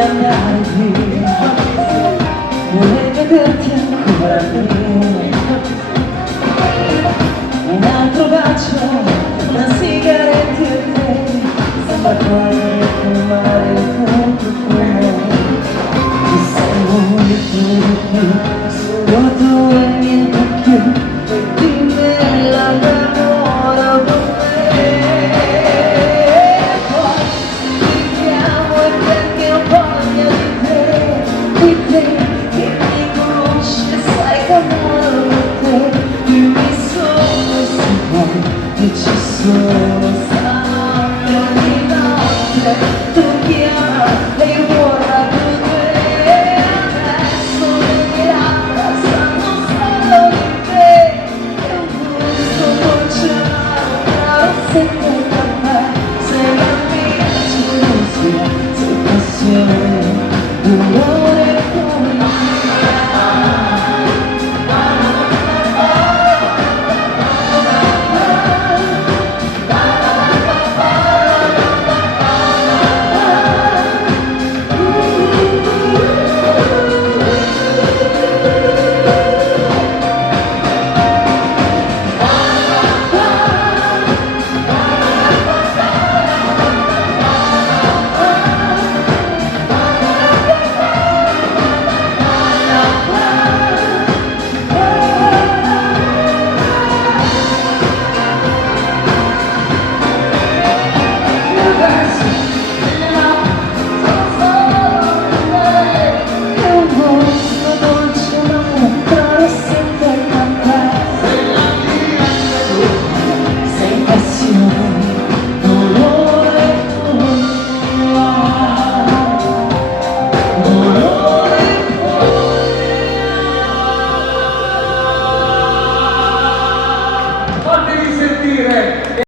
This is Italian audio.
andare via, vorrei vederti ancora lì. Un altro bacio, una sigaretta e te, sembra correre col mare con profumo. Ti sei di più, solo tu e niente più, e dimmi la d'amore con me. Poi ti chiamo e perché ho voglia di te, che mi conosci e sai che amore per te. Dimmi solo se vuoi che ci sono.